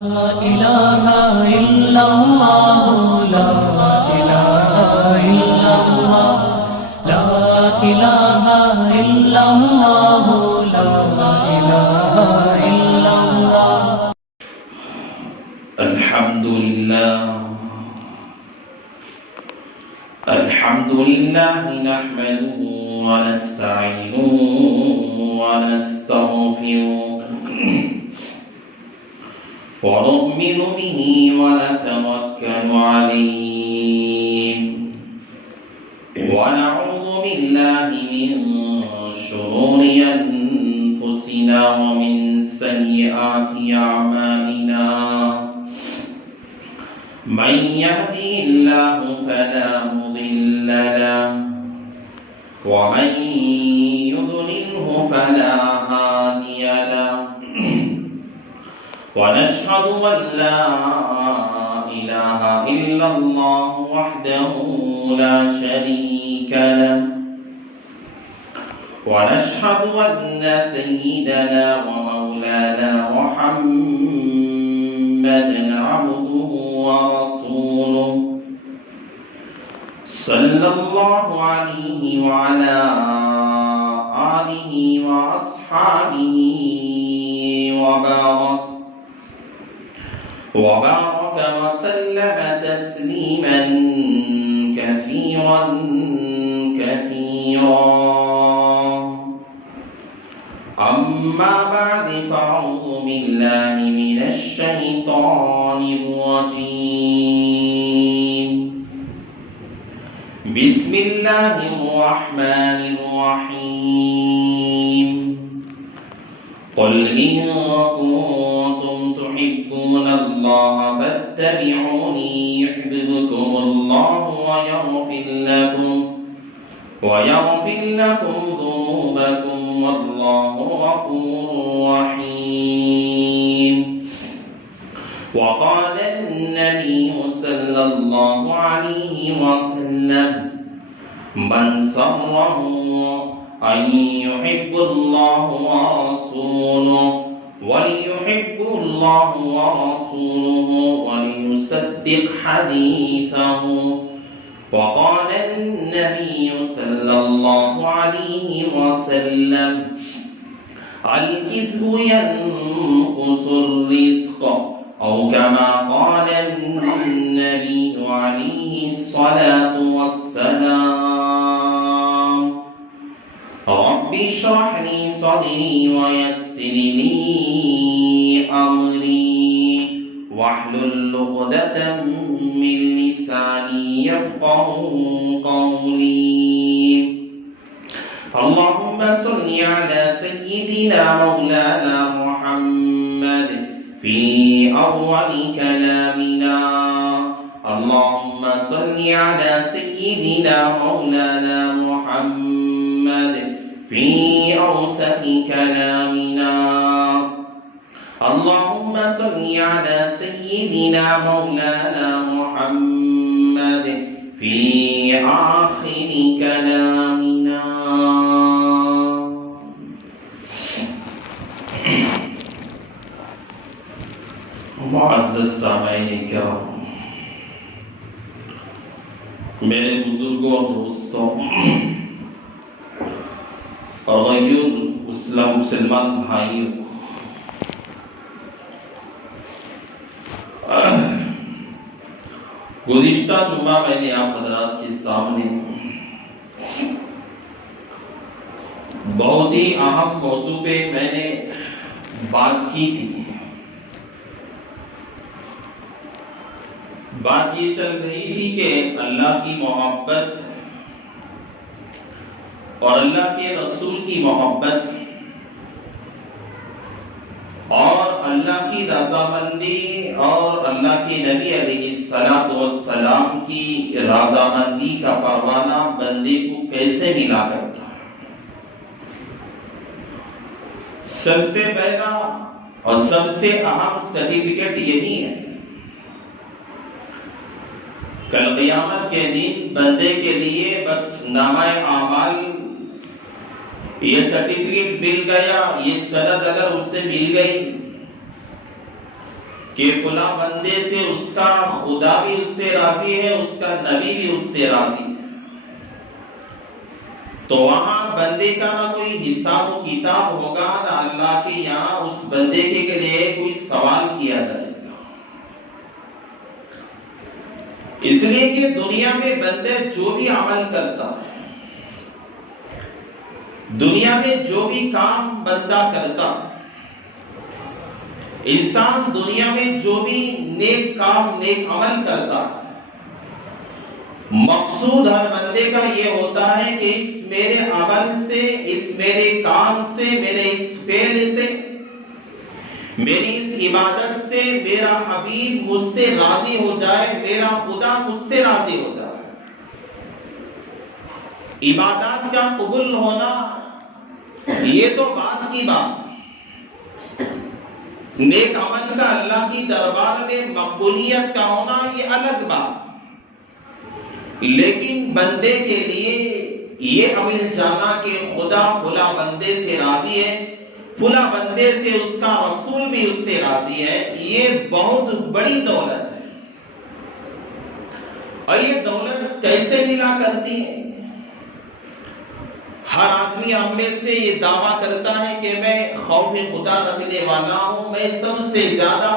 لا إله إلا الله لا إله إلا الله لا إله إلا الله لا إله إلا الله. الحمد لله نحمده ونستعينه ونستغفره ونؤمن به ونتوكل عليه ونعوذ بالله من شرور أنفسنا ومن سيئات أعمالنا من يهده الله فلا مضل له ومن يضلله فلا هادي له ونشهد أن لا إله إلا الله وحده لا شريك له ونشهد أن سيدنا ومولانا محمدا عبده ورسوله صلى الله عليه وعلى آله وأصحابه وبارك وسلم تسليما كثيرا أما بعد فأعوذ بالله من الشيطان الرجيم بسم الله الرحمن الرحيم قل إن كنتم تحبون الله فاتبعوني يحببكم الله ويغفر لكم ذنوبكم والله غفور رحيم. وقال النبي صلى الله عليه وسلم من سره أن يحب الله ورسوله وليحب الله ورسوله وليصدق حديثه. وقال النبي صلى الله عليه وسلم الكذب ينقص الرزق أو كما قال النبي عليه الصلاة والسلام. رب اشرح لي صدري ويسر لي أمري واحلل عقدة من لساني يفقهوا قولي. اللهم صل على سيدنا مولانا محمد في أول كلامنا. اللهم صل على سيدنا مولانا محمد في أوسط كلامنا. اللهم صل على سيدنا مولانا محمد في آخر كلامنا. معزز سامعین کرام، میرے بزرگوں اور دوستوں اور غیر مسلمان بھائیوں، گزشتہ جمعہ میں نے آپ حضرات کے سامنے بہت ہی اہم موضوع پہ میں نے بات کی تھی. بات یہ چل رہی تھی کہ اللہ کی محبت اور اللہ کے رسول کی محبت اور اللہ کی رضامندی اور اللہ کے نبی علیہ الصلوۃ والسلام کی رضامندی کا پروانہ بندے کو کیسے ملا کرتا ہے. سب سے پہلا اور سب سے اہم سرٹیفکیٹ یہی ہے. کل قیامت کے دن بندے کے لیے بس نامہ اعمال یہ سرٹیفکیٹ مل گیا، یہ سند اگر اس سے مل گئی کہ فلاں بندے سے اس کا خدا بھی اس سے راضی ہے، اس کا نبی بھی اس سے راضی ہے، تو وہاں بندے کا نہ کوئی حساب و کتاب ہوگا، نہ اللہ کے یہاں اس بندے کے لیے کوئی سوال کیا جائے گا۔ اس لیے کہ دنیا میں بندے جو بھی عمل کرتا ہے، دنیا میں جو بھی کام بندہ کرتا ہے، انسان دنیا میں جو بھی نیک کام نیک عمل کرتا ہے، مقصود ہر بندے کا یہ ہوتا ہے کہ اس میرے عمل سے، اس میرے کام سے، میرے اس فعل سے، میری اس عبادت سے میرا حبیب مجھ سے راضی ہو جائے، میرا خدا مجھ سے راضی ہو جائے۔ عبادات کا قبول ہونا یہ تو بعد کی بات ہے، نیک عمل کا اللہ کی دربار میں مقبولیت کا ہونا یہ الگ بات ہے، لیکن بندے کے لیے یہ عمل جانا کہ خدا فلاں بندے سے راضی ہے، فلاں بندے سے اس کا رسول بھی اس سے راضی ہے، یہ بہت بڑی دولت ہے۔ اور یہ دولت کیسے ملا کرتی ہے؟ ہر آدمی ہم میں سے یہ دعویٰ کرتا ہے کہ میں خوف خدا رکھنے والا ہوں، میں سب سے زیادہ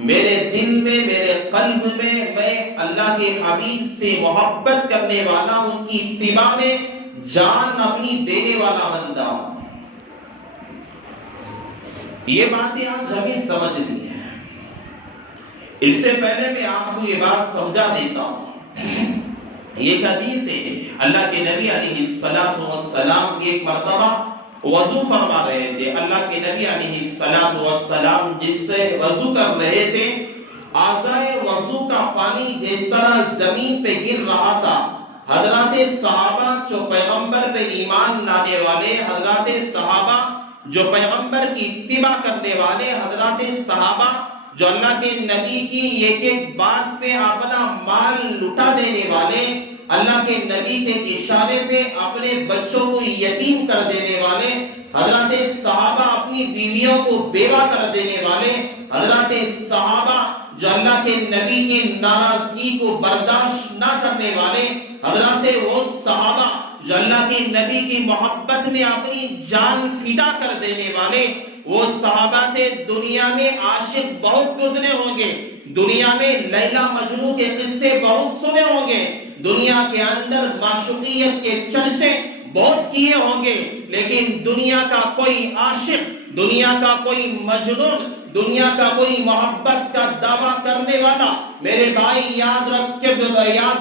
میرے دل میں، میرے قلب میں اللہ کے حبیب سے محبت کرنے والا ہوں، ان کی اتباع میں جان اپنی دینے والا بندہ ہوں۔ یہ باتیں آج ہمیں سمجھنی ہے۔ اس سے پہلے میں آپ کو یہ بات سمجھا دیتا ہوں۔ یہ حدیث ہے، اللہ کے نبی علیہ السلام ایک مرتبہ وضو فرما رہے تھے۔ اللہ کے نبی علیہ السلام جس سے وضو کر رہے تھے، اعضائے وضو کا پانی جس طرح زمین پہ گر رہا تھا، حضرات صحابہ جو پیغمبر پہ ایمان لانے والے، حضرات صحابہ جو پیغمبر کی اتباع کرنے والے، حضرات صحابہ جو اللہ کے نبی کی ایک ایک بات پہ اپنا مال لٹا دینے والے، اللہ کے نبی کے اشارے پہ اپنے بچوں کو یتیم کر دینے والے، حضرات صحابہ اپنی بیویوں کو بیوہ کر دینے والے، حضرات صحابہ جو اللہ کے نبی کی ناراضگی کو برداشت نہ کرنے والے، حضرات وہ صحابہ جو اللہ کے نبی کی محبت میں اپنی جان فدا کر دینے والے، وہ صحابہ تھے۔ دنیا میں عاشق بہت گزرے ہوں گے، دنیا میں لیلا مجنوں کے قصے بہت سنے ہوں گے، دنیا کے اندر معشوقیت کے چرچے بہت کیے ہوں گے، لیکن دنیا کا کوئی عاشق، دنیا کا کوئی مجنون، دنیا کا کوئی محبت کا دعویٰ کرنے والا، میرے بھائی یاد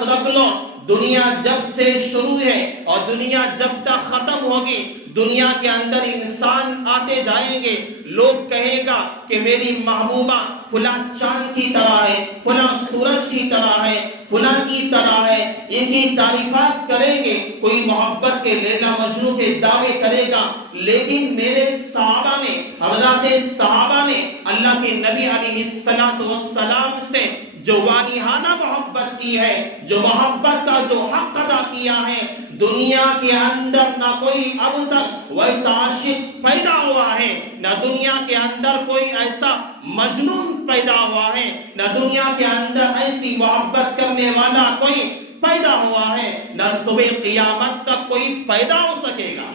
رکھ لو، دنیا جب سے شروع ہے اور دنیا جب تک ختم ہوگی، دنیا کے اندر انسان آتے جائیں گے، لوگ کہے گا کہ میری محبوبہ فلاں چاند کی طرح ہے، فلاں سورج کی طرح ہے، فلاں کی طرح ہے، ان کی تعریفات کریں گے، کوئی محبت کے لیلا مجنوں کے دعوے کرے گا، لیکن میرے صحابہ نے، حضرات صحابہ نے اللہ کے نبی علیہ السلام سے جو والہانہ محبت کی ہے، جو محبت کا جو حق ادا کیا ہے، دنیا کے اندر نہ کوئی اب تک ویسا عاشق پیدا ہوا ہے، نہ دنیا کے اندر کوئی ایسا مجنون پیدا ہوا ہے، نہ دنیا کے اندر ایسی محبت کرنے والا کوئی پیدا ہوا ہے، نہ صبح قیامت تک کوئی پیدا ہو سکے گا۔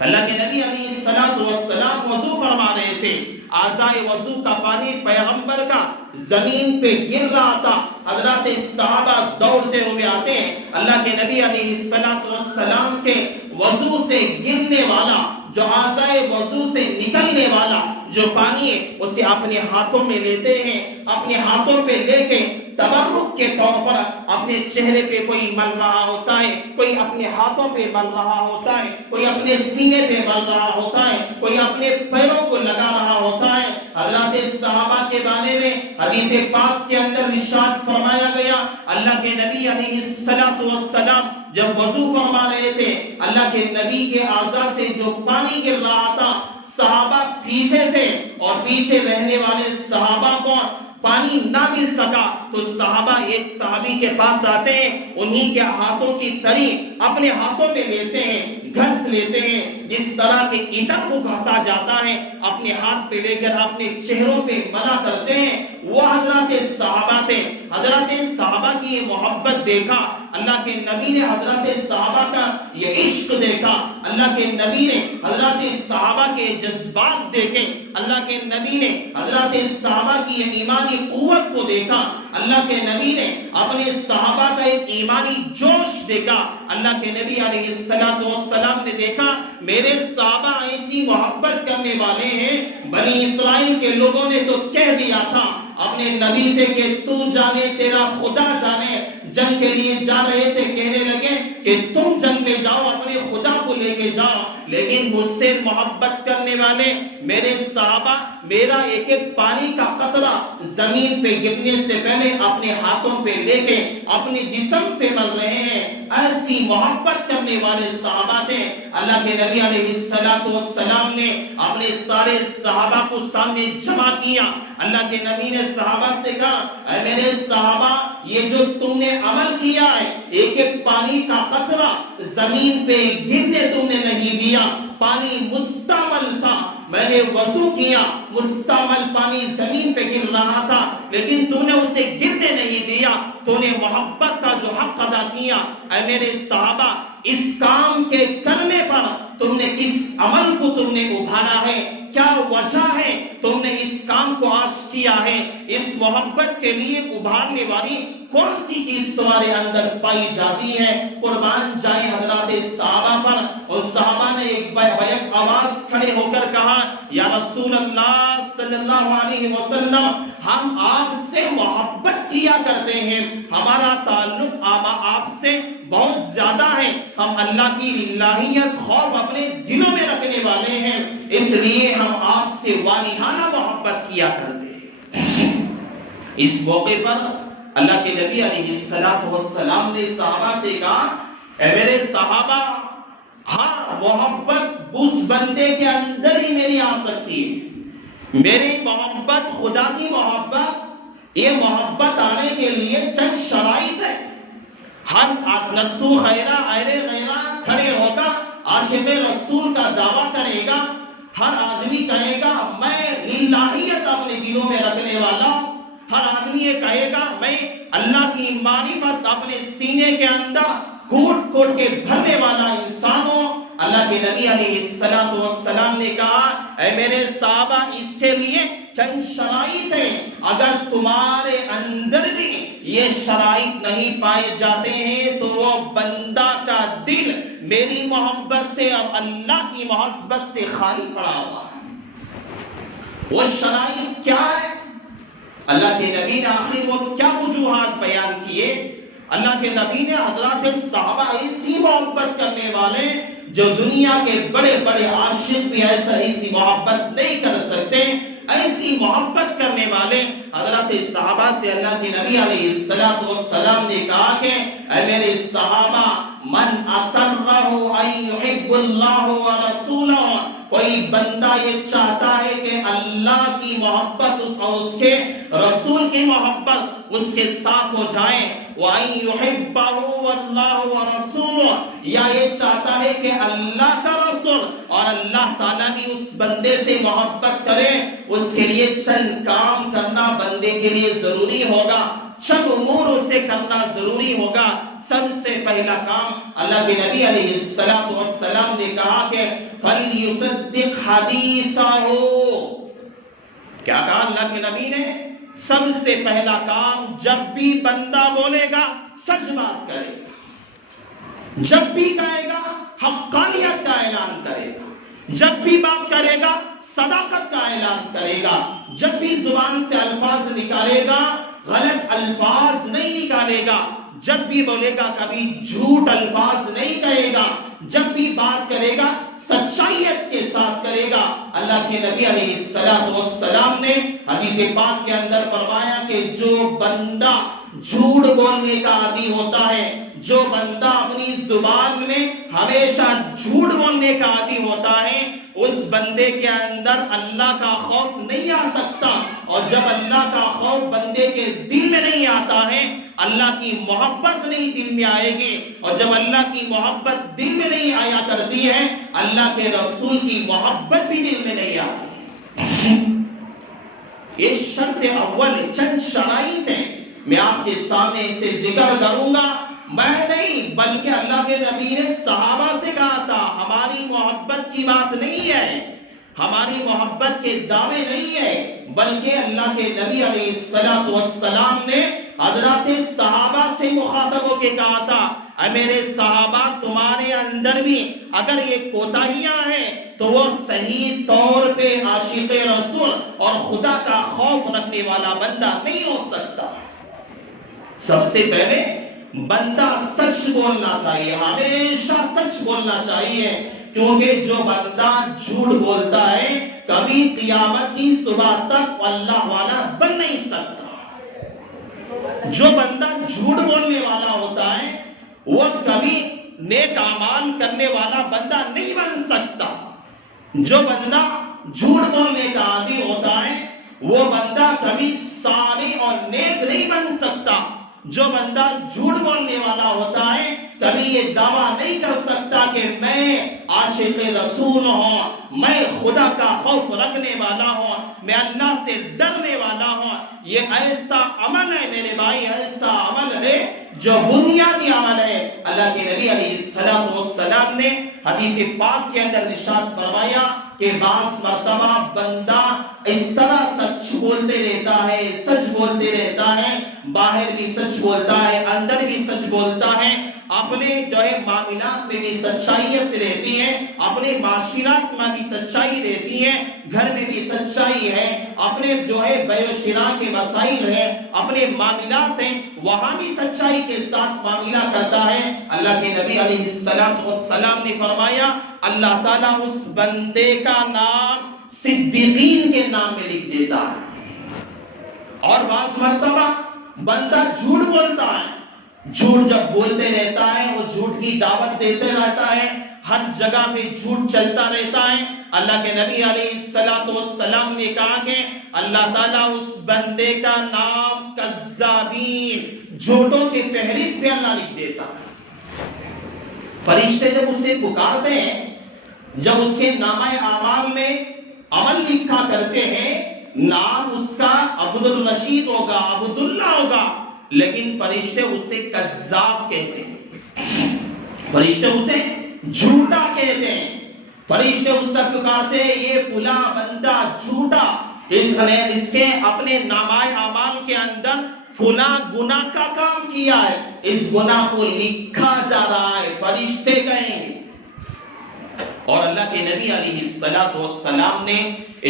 اللہ کے نبی علیہ السلام وضو فرما رہے تھے، اعضائے وضو کا پانی پیغمبر کا زمین پہ گر رہا تھا، حضرات صحابہ دوڑتے ہوئے آتے ہیں، اللہ کے نبی علیہ السلام کے وضو سے گرنے والا، جو اعضائے وضو سے نکلنے والا جو پانی ہے، اسے اپنے ہاتھوں میں لیتے ہیں، اپنے ہاتھوں پہ لے کے تبرک کے طور پر اپنے چہرے پہ کوئی مل رہا ہوتا ہے، کوئی اپنے ہاتھوں پہ مل رہا ہوتا ہے، کوئی اپنے سینے پہ مل رہا ہوتا ہے، کوئی اپنے پیروں کو لگا رہا ہوتا ہے۔ حضرات صحابہ کے بارے میں حدیث پاک کے اندر ارشاد فرمایا گیا، اللہ کے نبی علیہ السلام جب وضو فرما رہے تھے، اللہ کے نبی کے اعضاء سے جو پانی گر رہا تھا، صحابہ پیچھے تھے، اور پیچھے رہنے والے صحابہ کو پانی نہ مل سکا تو صحابہ ایک صحابی کے پاس آتے ہیں، انہی کے ہاتھوں کی تری اپنے ہاتھوں میں لیتے ہیں، گھس لیتے ہیں، جس طرح کے ایندھن کو گھسا جاتا ہے، اپنے ہاتھ پہ لے کر اپنے چہروں پہ ملا کرتے ہیں۔ وہ حضرات صحابہ تھے۔ حضرات صحابہ کی یہ محبت دیکھا، اللہ کے نبی نے حضرات صحابہ کا یہ عشق دیکھا، اللہ کے نبی نے حضرات صحابہ کے جذبات دیکھے، اللہ کے نبی نے حضرات صحابہ کی یہ ایمانی قوت کو دیکھا، اللہ کے نبی نے اپنے صحابہ کا ایک ایمانی جوش دیکھا۔ اللہ کے نبی علیہ السلام نے دیکھا میرے صحابہ ایسی محبت کرنے والے ہیں، بنی اسرائیل کے لوگوں نے تو کہہ دیا تھا اپنے نبی سے کہ تو جانے تیرا خدا جانے، جنگ کے لیے جا رہے تھے، کہنے لگے کہ تم جنگ میں جاؤ، اپنے خدا کو لے کے جاؤ، لیکن مجھ سے محبت کرنے والے میرے صحابہ میرا ایک ایک پانی کا قطرہ زمین پہ گرنے سے پہلے اپنے ہاتھوں پہ لے کے اپنے جسم پہ مل رہے ہیں، ایسی محبت کرنے والے صحابہ تھے۔ اللہ کے نبی علیہ السلام نے اپنے سارے صحابہ کو سامنے جمع کیا۔ اللہ کے نبی نے صحابہ سے کہا اے میرے صحابہ، یہ جو تم نے عمل کیا ہے، ایک ایک پانی کا قطرہ زمین پہ گرنے تم نے نہیں دیا، پانی مستعمل تھا، میں نے وضو کیا، مستعمل پانی زمین پہ گر رہا تھا، لیکن تو نے اسے گرنے نہیں دیا، تو نے محبت کا جو حق ادا کیا۔ اے میرے صحابہ، اس کام کے کرنے پر تم نے کس عمل کو تم نے ابھارا ہے، کیا وجہ ہے تم نے اس کام کو آج کیا ہے، اس محبت کے لیے ابھارنے والی کون سی چیز تمہارے اندر پائی جاتی ہے؟ قربان جائیں حضرات صحابہ پر۔ اور صحابہ نے ایک بیک آواز کھڑے ہو کر کہا یا رسول اللہ صلی اللہ علیہ وسلم، ہم آپ سے محبت کیا کرتے ہیں، ہمارا تعلق آپ سے بہت زیادہ ہے، ہم اللہ کی الہیت خوف اپنے دلوں میں رکھنے والے ہیں، اس لیے ہم آپ سے والہانہ محبت کیا کرتے ہیں۔ اس موقع پر اللہ کے نبی علیہ السلام نے صحابہ سے کہا اے میرے صحابہ، ہاں محبت اس بندے کے اندر ہی میری آ سکتی ہے، میری محبت خدا کی محبت، یہ محبت آنے کے لیے چند شرائط ہے۔ ہر نتو خیرہ ایرے غیرہ کھڑے ہوگا، عاشق رسول کا دعویٰ کرے گا، ہر آدمی کہے گا میں الہیت اپنے دلوں میں رکھنے والا ہوں، ہر آدمی یہ کہے گا میں اللہ کی معرفت اپنے سینے کے اندر کوٹ کوٹ کے بھرنے والا انسان ہوں۔ اللہ کے نبی علیہ السلام نے کہا اے میرے صحابہ، اس کے لیے چند شرائط ہیں، اگر تمہارے اندر بھی یہ شرائط نہیں پائے جاتے ہیں تو وہ بندہ کا دل میری محبت سے اور اللہ کی محبت سے خالی پڑا ہوا ہے۔ وہ شرائط کیا ہے؟ اللہ کے نبی نے آخر وہ کیا وجوہات بیان کیے؟ اللہ کے نبی نے حضرات صحابہ ایسی محبت کرنے والے جو دنیا کے بڑے بڑے عاشق بھی ایسی محبت نہیں کر سکتے، ایسی محبت کرنے والے حضرات صحابہ سے اللہ کے نبی علیہ السلام نے کہا کہ اے میرے صحابہ، من اسرہ ان یحب اللہ ورسولہ، کوئی بندہ یہ چاہتا ہے کہ اللہ کی محبت اور اس کے رسول کی محبت اس کے ساتھ ہو جائے، وَأَن يُحِبَّهُ وَاللَّهُ وَرَسُولُهُ، یا یہ چاہتا ہے کہ اللہ کا رسول اور اللہ تعالیٰ بھی اس بندے سے محبت کرے، اس کے لیے چند کام کرنا بندے کے لیے ضروری ہوگا، چند امور اسے کرنا ضروری ہوگا۔ سب سے پہلا کام اللہ کے نبی علیہ السلام نے کہا کہ فَلْيُصَدِّقْ حَدِيثَهُ، کیا کہا اللہ کے نبی نے؟ سب سے پہلا کام، جب بھی بندہ بولے گا سچ بات کرے گا، جب بھی کہے گا حقانیت کا اعلان کرے گا، جب بھی بات کرے گا صداقت کا اعلان کرے گا، جب بھی زبان سے الفاظ نکالے گا غلط الفاظ نہیں نکالے گا، جب بھی بولے گا کبھی جھوٹ الفاظ نہیں کہے گا، جب بھی بات کرے گا سچائیت کے ساتھ کرے گا۔ اللہ کے نبی علیہ السلام نے حدیث پاک کے اندر فرمایا کہ جو بندہ جھوٹ بولنے کا عادی ہوتا ہے، جو بندہ اپنی زبان میں ہمیشہ جھوٹ بولنے کا عادی ہوتا ہے اس بندے کے اندر اللہ کا خوف نہیں آ سکتا، اور جب اللہ کا خوف بندے کے دل میں نہیں آتا ہے اللہ کی محبت نہیں دل میں آئے گی، اور جب اللہ کی محبت دل میں نہیں آیا کرتی ہے اللہ کے رسول کی محبت بھی دل میں نہیں آتی۔ یہ شرط اول چند شرائط ہیں، میں آپ کے سامنے اسے ذکر کروں گا، میں نہیں بلکہ اللہ کے نبی نے صحابہ سے کہا تھا۔ ہماری محبت کی بات نہیں ہے، ہماری محبت کے دعوے نہیں ہے، بلکہ اللہ کے نبی علیہ السلام نے حضرات صحابہ سے مخاطب ہو کے کہا تھا، اے میرے صحابہ تمہارے اندر بھی اگر یہ کوتاہیاں ہیں تو وہ صحیح طور پہ عاشق رسول اور خدا کا خوف رکھنے والا بندہ نہیں ہو سکتا۔ سب سے پہلے بندہ سچ بولنا چاہیے، ہمیشہ سچ بولنا چاہیے، کیونکہ جو بندہ جھوٹ بولتا ہے کبھی قیامت کی صبح تک اللہ والا بن نہیں سکتا۔ جو بندہ جھوٹ بولنے والا ہوتا ہے وہ کبھی نیک اعمال کرنے والا بندہ نہیں بن سکتا۔ جو بندہ جھوٹ بولنے کا عادی ہوتا ہے وہ بندہ کبھی صالح اور نیک نہیں بن سکتا۔ جو بندہ جھوٹ بولنے والا ہوتا ہے کبھی یہ دعویٰ نہیں کر سکتا کہ میں عاشق رسول ہوں، میں خدا کا خوف رکھنے والا ہوں، میں اللہ سے ڈرنے والا ہوں۔ یہ ایسا عمل ہے میرے بھائی، ایسا عمل ہے جو بنیادی عمل ہے۔ اللہ کے نبی علیہ السلام نے حدیث پاک کے اندر ارشاد فرمایا کہ بعض مرتبہ بندہ اس طرح سچ بولتے رہتا ہے، سچ بولتے رہتا ہے، باہر بھی سچ بولتا ہے، اندر بھی سچ بولتا ہے، اپنے جو ہے معاملات میں بھی سچائیت رہتی ہے، اپنے معاشرات میں بھی سچائی رہتی ہے، گھر میں بھی سچائی ہے، اپنے جو ہے بے و شراء کے مسائل ہیں، اپنے معاملات ہیں وہاں بھی سچائی کے ساتھ معاملہ کرتا ہے۔ اللہ کے نبی علیہ السلام نے فرمایا اللہ تعالیٰ اس بندے کا نام صدیقین کے نام میں لکھ دیتا ہے۔ اور بعض مرتبہ بندہ جھوٹ بولتا ہے، جھوٹ جب بولتے رہتا ہے وہ جھوٹ کی دعوت دیتے رہتا ہے، ہر جگہ پہ جھوٹ چلتا رہتا ہے۔ اللہ کے نبی علیہ السلام نے کہا کہ اللہ تعالیٰ اس بندے کا نام کذابین، جھوٹوں کے فہرست پہ اللہ لکھ دیتا ہے۔ فرشتے جب اسے پکارتے ہیں، جب اس کے نامہ اعمال میں عمل لکھا کرتے ہیں، نام اس کا عبد الرشید ہوگا، عبداللہ ہوگا، لیکن فرشتے اسے کذاب کہتے ہیں، فرشتے اسے جھوٹا کہتے ہیں۔ فرشتے اس سے پکارتے ہیں یہ فلاں بندہ جھوٹا، اس کے اپنے نامہ اعمال کے اندر فلاں گناہ کا کام کیا ہے، اس گناہ کو لکھا جا رہا ہے، فرشتے کہیں گے۔ اور اللہ کے نبی علیہ السلام نے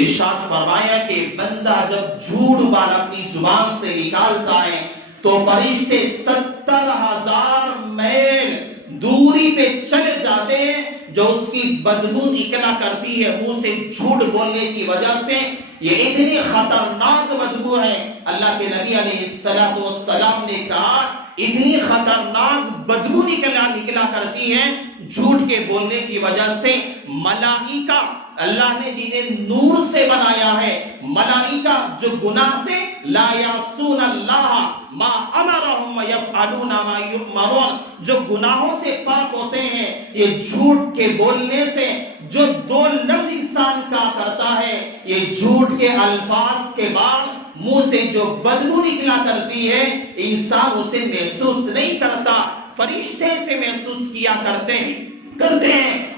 ارشاد فرمایا کہ بندہ جب جھوٹ بال اپنی زبان سے نکالتا ہے تو فرشتے 70,000 میل دوری پہ چلے جاتے ہیں، جو اس کی بدبو نکلا کرتی ہے منہ سے جھوٹ بولنے کی وجہ سے۔ یہ اتنی خطرناک بدبو ہے، اللہ کے نبی علیہ السلام نے کہا اتنی خطرناک بدبو نکلا کرتی ہے جھوٹ کے بولنے کی وجہ سے۔ ملائکہ اللہ نے جنہیں نور سے بنایا ہے، ملائکہ جو گناہ سے لا یعصون اللہ ما امرهم ويفعلون ما یؤمرون، جو گناہوں سے پاک ہوتے ہیں، یہ جھوٹ کے بولنے سے جو دو لفظ انسان کا کرتا ہے، یہ جھوٹ کے الفاظ کے بعد منہ سے جو بدبو نکلا کرتی ہے انسان اسے محسوس نہیں کرتا، فرشتے سے محسوس کیا کرتے ہیں،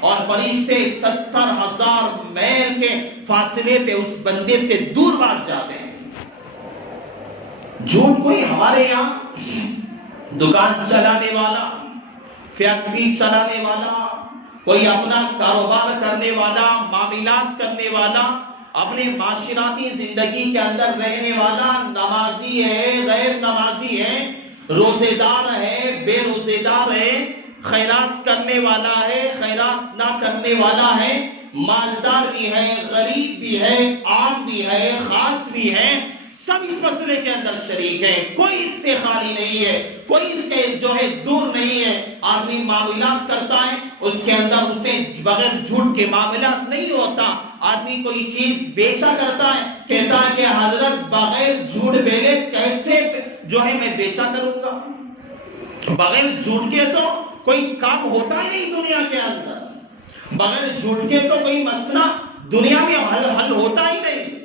اور فرشتے 70,000 میل کے فاصلے پہ اس بندے سے دور بھاگ جاتے ہیں۔ جھوٹ کوئی ہمارے یہاں دکان چلانے والا، فیکٹری چلانے والا، کوئی اپنا کاروبار کرنے والا، معاملات کرنے والا، اپنے معاشراتی زندگی کے اندر رہنے والا، نمازی ہے، غیر نمازی ہے، روزے دار ہے، بے روزے دار ہے، خیرات کرنے والا ہے، خیرات نہ کرنے والا ہے، مالدار بھی ہے، غریب بھی ہے، عام بھی ہے، خاص بھی ہے، سب اس مسئلے کے اندر شریک ہیں، کوئی اس سے خالی نہیں ہے، کوئی اس سے جو ہے دور نہیں ہے۔ آدمی معاملات کرتا ہے، اس کے اندر اسے بغیر جھوٹ کے معاملات نہیں ہوتا۔ آدمی کوئی چیز بیچا کرتا ہے، کہتا ہے کہ حضرت بغیر جھوٹ بولے کیسے جو ہے میں بیچا کروں گا؟ بغیر جھوٹ کے تو کوئی کام ہوتا ہی نہیں دنیا کے اندر، بغیر جھوٹ کے تو کوئی مسئلہ دنیا میں حل ہوتا ہی نہیں۔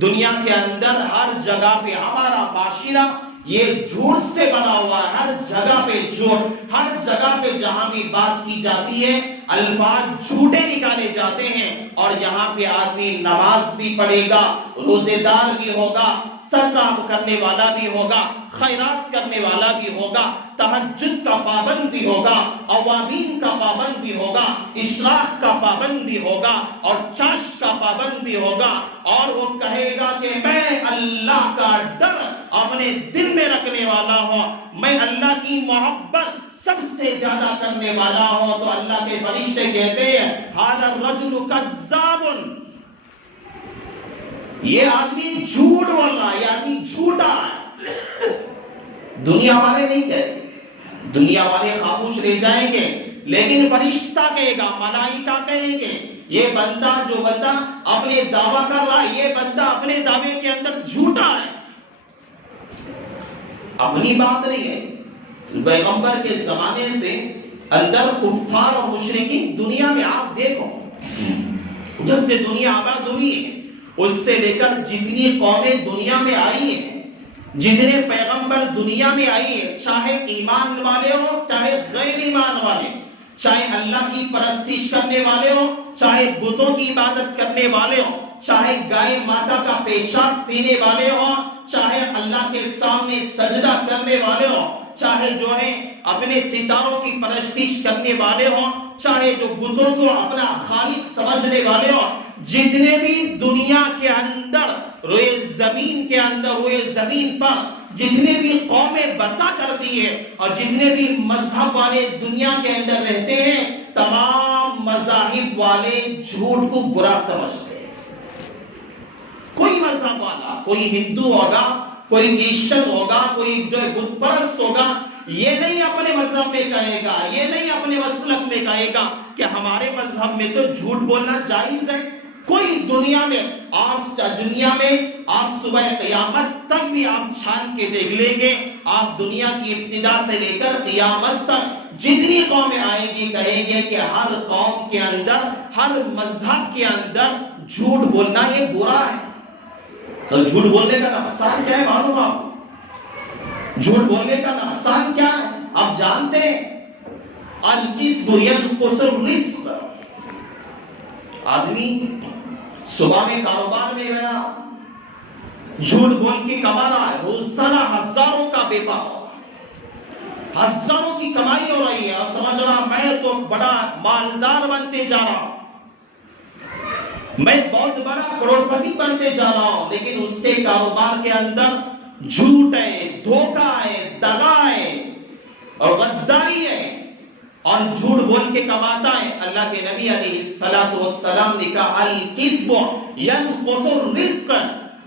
دنیا کے اندر ہر جگہ پہ ہمارا معاشرہ یہ جھوٹ سے بنا ہوا ہے، ہر جگہ پہ جھوٹ، ہر جگہ پہ جہاں بھی بات کی جاتی ہے الفاظ جھوٹے نکالے جاتے ہیں۔ اور یہاں پہ آدمی نماز بھی پڑھے گا، روزے دار بھی ہوگا، صدقہ کرنے والا بھی ہوگا، خیرات کرنے والا بھی ہوگا، تہجد کا پابند بھی ہوگا، اوابین کا پابند بھی ہوگا، اشراق کا پابند بھی ہوگا، اور چاشت کا پابند بھی ہوگا، اور وہ کہے گا کہ میں اللہ کا ڈر اپنے دل میں رکھنے والا ہوں، میں اللہ کی محبت سب سے زیادہ کرنے والا ہوں۔ تو اللہ کے فرشتے کہتے ہیں ھذا الرجل کذاب، یہ آدمی جھوٹ بول رہا ہے، یہ آدمی جھوٹا ہے۔ دنیا والے نہیں کہتے، دنیا والے خاموش رہ جائیں گے، لیکن فرشتہ کہے گا، ملائکہ کہیں گے یہ بندہ جو بندہ اپنے دعویٰ کر رہا ہے، یہ بندہ اپنے دعوے کے اندر جھوٹا ہے، اپنی بات نہیں ہے۔ پیغمبر کے زمانے سے اندر کفار اور مشرکین دنیا میں آپ دیکھو، جب سے دنیا آباد ہوئی ہے اس سے لے کر جتنی قومیں دنیا میں آئی ہیں، جتنے پیغمبر دنیا میں آئی ہیں، چاہے ایمان والے ہو چاہے غیر ایمان والے، چاہے اللہ کی پرستش کرنے والے ہو چاہے بتوں کی عبادت کرنے والے ہو، چاہے گائے ماتا کا پیشاب پینے والے ہو، چاہے اللہ کے سامنے سجدہ کرنے والے ہو، چاہے جو ہے اپنے ستاروں کی پرستش کرنے والے ہو، چاہے جو بتوں کو اپنا خالق سمجھنے والے ہو، جتنے بھی دنیا کے اندر روئے زمین کے اندر روئے زمین پر جتنے بھی قومیں بسا کرتی ہیں اور جتنے بھی مذہب والے دنیا کے اندر رہتے ہیں، تمام مذاہب والے جھوٹ کو برا سمجھتے ہیں۔ کوئی مذہب والا، کوئی ہندو ہوگا، کوئی کرسچن ہوگا، کوئی جو بت پرست ہوگا، یہ نہیں اپنے مذہب میں کہے گا، یہ نہیں اپنے مسلک میں کہے گا کہ ہمارے مذہب میں تو جھوٹ بولنا جائز ہے۔ کوئی دنیا میں آپ صبح قیامت تک بھی آپ چھان کے دیکھ لیں گے، آپ دنیا کی ابتدا سے لے کر قیامت تک جتنی قومیں آئیں گی کہیں گے کہ ہر قوم کے اندر، ہر مذہب کے اندر جھوٹ بولنا یہ برا ہے۔ تو جھوٹ بولنے کا نقصان کیا ہے معلوم آپ کو؟ جھوٹ بولنے کا نقصان کیا ہے آپ جانتے ہیں؟ الکذب ینقص الرزق۔ آدمی صبح میں کاروبار میں گیا، جھوٹ بول کے کما رہا ہے، روزانہ ہزاروں کا بیپار، ہزاروں کی کمائی ہو رہی ہے، اور سمجھ رہا میں تو بڑا مالدار بنتے جا رہا ہوں، میں بہت بڑا کروڑپتی بنتے جا رہا ہوں، لیکن اس کے کاروبار کے اندر جھوٹ ہے، دھوکہ ہے، دغا ہے اور غداری ہے، اور جھوٹ بول کے کماتا ہے۔ اللہ کے نبی علیہ السلام نے کہا الکذب ینقص الرزق،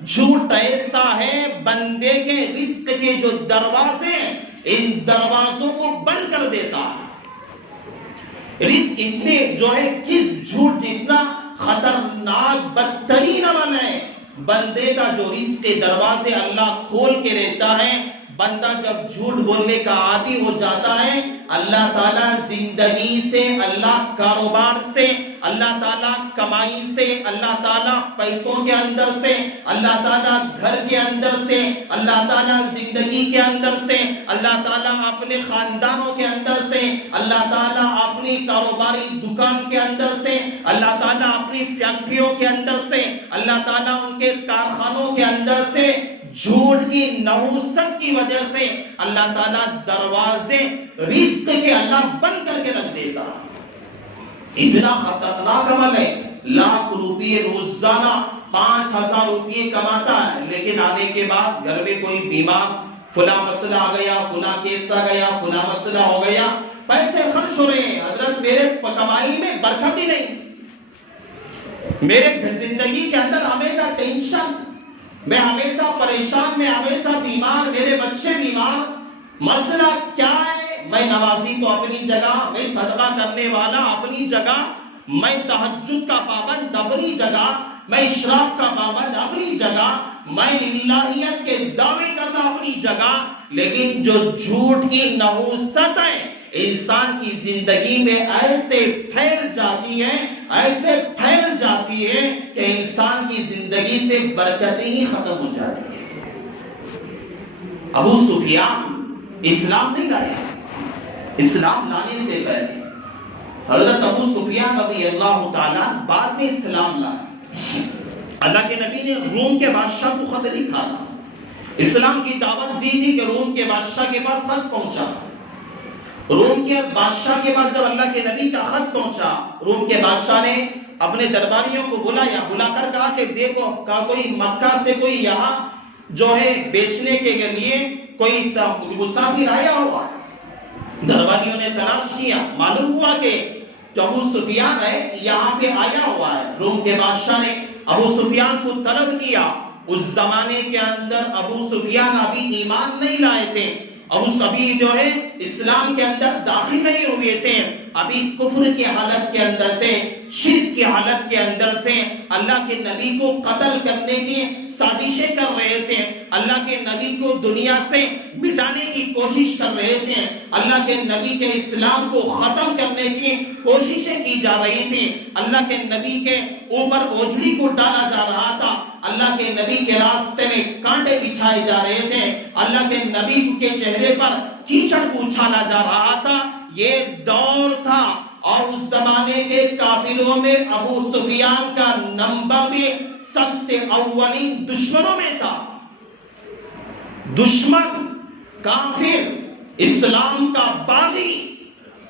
جھوٹ ایسا ہے بندے کے رزق کے جو دروازے ہیں ان دروازوں کو بند کر دیتا ہے۔ رزق اتنے جو ہے کس جھوٹ اتنا خطرناک بدترین عمل ہے، بندے کا جو رزق کے دروازے اللہ کھول کے رہتا ہے، بندہ جب جھوٹ بولنے کا عادی ہو جاتا ہے، اللہ تعالیٰ زندگی سے، اللہ کاروبار سے، اللہ تعالیٰ کمائی سے، اللہ تعالیٰ پیسوں کے اندر سے، اللہ تعالیٰ گھر کے اندر سے، اللہ تعالیٰ زندگی کے اندر سے، اللہ تعالیٰ اپنے خاندانوں کے اندر سے، اللہ تعالیٰ اپنی کاروباری دکان کے اندر سے، اللہ تعالیٰ اپنی فیکٹریوں کے اندر سے، اللہ تعالیٰ ان کے کارخانوں کے اندر سے جھوٹ کی نحوست کی وجہ سے اللہ تعالیٰ دروازے رزق کے اللہ بند کر کے رکھ دیتا۔ اتنا خطرناک عمل ہے۔ لاکھ روپے روزانہ 5,000 روپے کماتا ہے، لیکن آنے کے بعد گھر میں کوئی بیمار، فلاں مسئلہ آ گیا، فلاں کیس آ گیا، فلاں مسئلہ ہو گیا، پیسے خرچ ہو رہے ہیں، حضرت میرے کمائی میں برکت ہی نہیں، میرے زندگی کے اندر ہمیشہ ٹینشن، میں ہمیشہ پریشان، میں ہمیشہ بیمار، میرے بچے بیمار، مسئلہ کیا ہے؟ میں نمازی تو اپنی جگہ، میں صدقہ کرنے والا اپنی جگہ، میں تہجد کا پابند اپنی جگہ، میں اشراق کا پابند اپنی جگہ، میں الہیت کے دعوے کرنا اپنی جگہ، لیکن جو جھوٹ کی نحوست ہے انسان کی زندگی میں ایسے پھیل جاتی ہے، ایسے پھیل جاتی ہے کہ انسان کی زندگی سے برکتیں ہی ختم ہو جاتی ہے۔ ابو سفیان اسلام نہیں لایا، اسلام لانے سے پہلے حضرت ابو سفیان رضی اللہ تعالیٰ بعد میں اسلام لایا۔ اللہ کے نبی نے روم کے بادشاہ کو خط لکھا تھا، اسلام کی دعوت دی تھی کہ روم کے بادشاہ کے پاس خط پہنچا۔ روم کے بادشاہ کے پاس جب اللہ کے نبی کا خط پہنچا، روم کے بادشاہ نے اپنے درباریوں کو بلایا، بلا کر کہا کہ دیکھو کوئی مکہ سے کوئی یہاں جو ہے بیچنے کے لیے کوئی مسافر آیا ہوا ہے۔ درباریوں نے تلاش کیا، معلوم ہوا کہ جو ابو سفیان ہے یہاں پہ آیا ہوا ہے۔ روم کے بادشاہ نے ابو سفیان کو طلب کیا۔ اس زمانے کے اندر ابو سفیان ابھی ایمان نہیں لائے تھے، ابو سبھی جو ہے اسلام کے اندر داخل نہیں ہوئے تھے، ابھی کفر کی حالت کے اندر تھے، شرک کی حالت کے اندر تھے، اللہ کے نبی کو قتل کرنے کی سازشیں کر رہے تھے، اللہ کے نبی کو دنیا سے مٹانے کی کوشش کر رہے تھے، اللہ کے نبی کے اسلام کو ختم کرنے کی کوششیں کی جا رہی تھی، اللہ کے نبی کے اوپر اوجھڑی کو ڈالا جا رہا تھا، اللہ کے نبی کے راستے میں کانٹے بچھائے جا رہے تھے، اللہ کے نبی کے چہرے پر کیچڑ اچھالا جا رہا تھا۔ یہ دور تھا اور اس زمانے کے کافروں میں ابو سفیان کا نمبر بھی سب سے اولین دشمنوں میں تھا۔ دشمن، کافر، اسلام کا باغی۔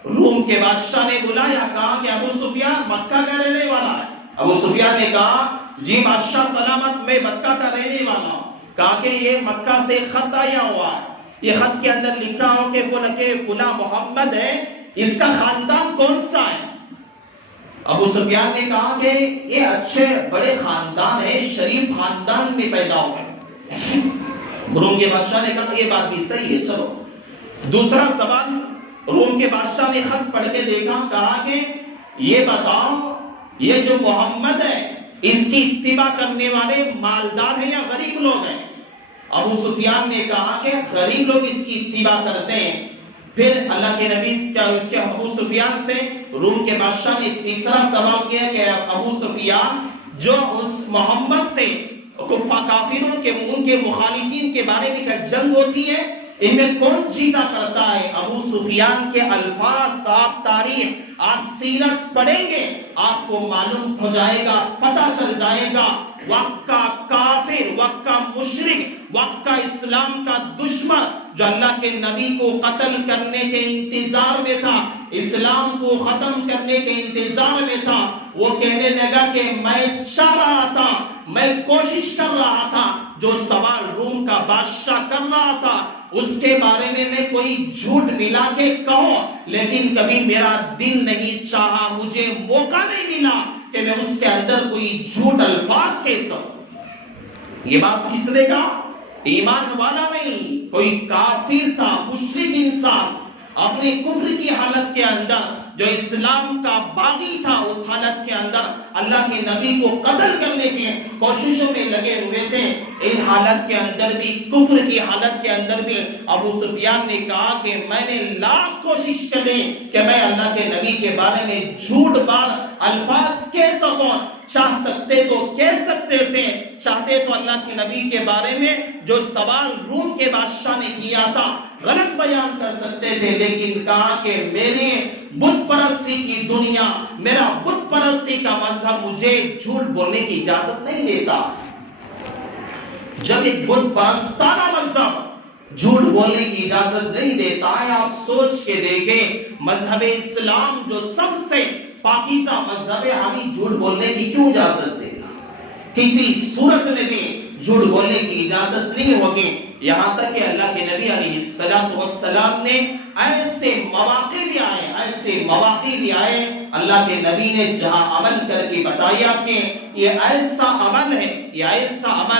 روم کے بادشاہ نے بلایا، کہا کہ ابو سفیان مکہ کا رہنے والا ہے۔ ابو سفیان نے کہا جی بادشاہ سلامت، میں مکہ کا رہنے والا ہوں۔ کہا کہ یہ مکہ سے خط آیا ہوا ہے، یہ خط کے اندر لکھا ہو کہ فلاں محمد ہے، اس کا خاندان کون سا ہے؟ ابو سفیان نے کہا کہ یہ اچھے بڑے خاندان ہے، شریف خاندان میں پیدا ہوئے۔ روم کے بادشاہ نے کہا یہ بات بھی صحیح ہے، چلو دوسرا سوال۔ روم کے بادشاہ نے خط پڑھ کے دیکھا، کہا کہ یہ بتاؤ یہ جو محمد ہے اس کی اتباع کرنے والے مالدار ہیں یا غریب لوگ ہیں؟ ابو سفیان نے کہا کہ غریب لوگ اس کی اتباع کرتے ہیں۔ پھر اللہ کے نبی اس کے ابو سفیان سے روم کے بادشاہ نے تیسرا سوال کیا کہ ابو سفیان جو اس محمد سے کافروں کے ان کے مخالفین کے بارے میں جنگ ہوتی ہے، ان میں کون جیتا کرتا ہے؟ ابو سفیان کے الفاظ آپ تاریخ، آپ سیرت پڑھیں گے، آپ کو معلوم ہو جائے گا، پتہ چل جائے گا وقت کا کافر، وقت کا مشرک، وقت کا اسلام کا دشمن جو اللہ کے نبی کو قتل کرنے کے انتظار میں تھا، اسلام کو ختم کرنے کے انتظار میں تھا، وہ کہنے لگا کہ میں چاہ رہا تھا، میں کوشش کر رہا تھا، جو سوال روم کا بادشاہ کر رہا تھا اس کے بارے میں کوئی جھوٹ ملا کے کہو، لیکن کبھی میرا دل نہیں چاہا، مجھے موقع نہیں ملا کہ میں اس کے اندر کوئی جھوٹ الفاظ کہتا ہوں۔ یہ بات کس نے کہا؟ ایمان والا نہیں، کوئی کافر تھا، مشرک انسان اپنے کفر کی حالت کے اندر جو اسلام کا باغی تھا، اس حالت کے اندر اللہ کے نبی کو قتل کرنے کی کوششوں میں لگے ہوئے تھے۔ ان حالت کے اندر بھی، کفر کی حالت کے اندر بھی ابو سفیان نے کہا کہ میں نے لاکھ کوشش کریں کہ میں اللہ کے نبی کے بارے میں جھوٹ بار الفاظ کہہ سکوں، چاہ سکتے تو کہہ سکتے تھے، چاہتے تو اللہ کے نبی کے بارے میں جو سوال روم کے بادشاہ نے کیا تھا غلط بیان کر سکتے تھے، لیکن کہا کہ میرے بت پرستی کی دنیا، میرا بت پرستی کا مذہب مجھے جھوٹ بولنے کی اجازت نہیں دیتا۔ جب ایک بت پرستانہ مذہب جھوٹ بولنے کی اجازت نہیں دیتا ہے، آپ سوچ کے دیکھیں مذہب اسلام جو سب سے پاکیزہ مذہب ہے، ہمیں جھوٹ بولنے کی کیوں اجازت دے گا؟ کسی صورت میں بھی جھوٹ بولنے کی اجازت نہیں ہوگی۔ یہاں تک کہ اللہ کے نبی علیہ السلام نے ایسے مواقع بھی آئے اللہ کے نبی نے جہاں عمل کر کے بتایا کہ یہ ایسا عمل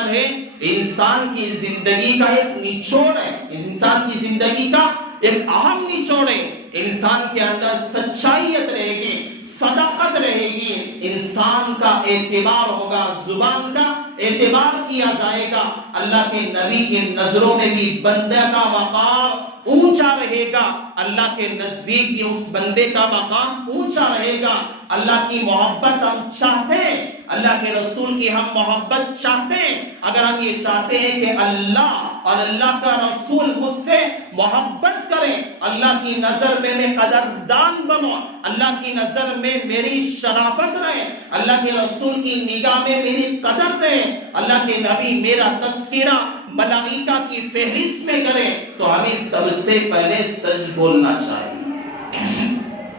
ہے انسان کی زندگی کا ایک نچوڑ ہے، انسان کی زندگی کا ایک اہم نچوڑ ہے۔ انسان کے اندر سچائیت رہے گی، صداقت رہے گی، انسان کا اعتبار ہوگا، زبان کا اعتبار کیا جائے گا، اللہ کے نبی کے نظروں میں بھی بندے کا مقام اونچا رہے گا، اللہ کے نزدیک بھی اس بندے کا مقام اونچا رہے گا۔ اللہ کی محبت ہم چاہتے ہیں، اللہ کے رسول کی ہم محبت چاہتے ہیں۔ اگر ہم یہ چاہتے ہیں کہ اللہ اور اللہ کا رسول مجھ سے محبت کریں، اللہ کی نظر میں میں قدردان بنوں، اللہ کی نظر میں میری شرافت رہے، اللہ کے رسول کی نگاہ میں میری قدر رہے، اللہ کے نبی میرا تذکرہ ملائکہ کی فہرست میں کرے، تو ہمیں سب سے پہلے سچ بولنا چاہیے۔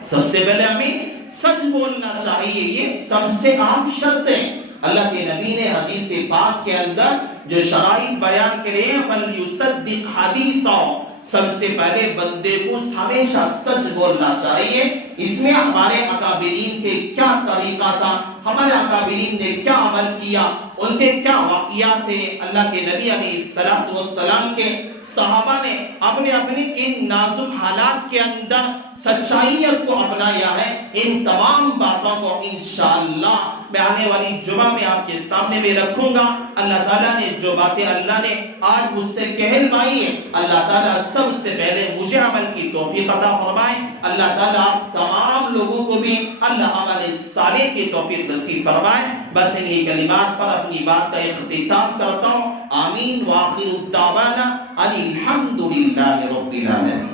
سب سے پہلے ہمیں سچ بولنا چاہیے، یہ سب سے اہم شرط ہے۔ اللہ کے نبی نے حدیث پاک کے اندر جو شرائط بیان کرے ہیں، فَلْيُصَدِّقْ حَدِيثًا، سب سے پہلے بندے کو ہمیشہ سچ بولنا چاہیے۔ اس میں ہمارے اکابرین کے کیا طریقہ تھا، ہمارے اکابرین نے کیا عمل کیا، ان کے کیا واقعات تھے، اللہ کے نبی علیہ السلام کے صحابہ نے اپنے ان نازک حالات کے اندر سچائیت کو اپنایا ہے۔ ان تمام باتوں کو انشاءاللہ میں آنے والی جمعہ میں آپ کے سامنے میں رکھوں گا۔ اللہ تعالیٰ نے جو باتیں اللہ نے آج مجھ سے کہلوائی ہے، اللہ تعالیٰ سب سے پہلے مجھے عمل کی توفیق عطا فرمائے۔ اللہ تعالیٰ تمام لوگوں کو بھی اللہ عمل صالح کی توفیق نصیب فرمائے۔ بس انہی کلمات پر اپنی بات کا اختتام کرتا ہوں۔ آمین وآخر الدعوانا ان الحمد للہ رب العالمین۔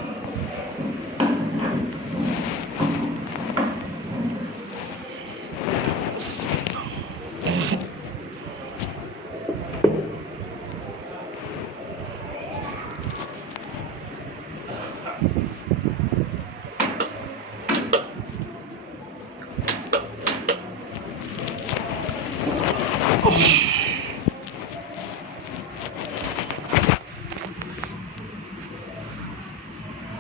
Oh.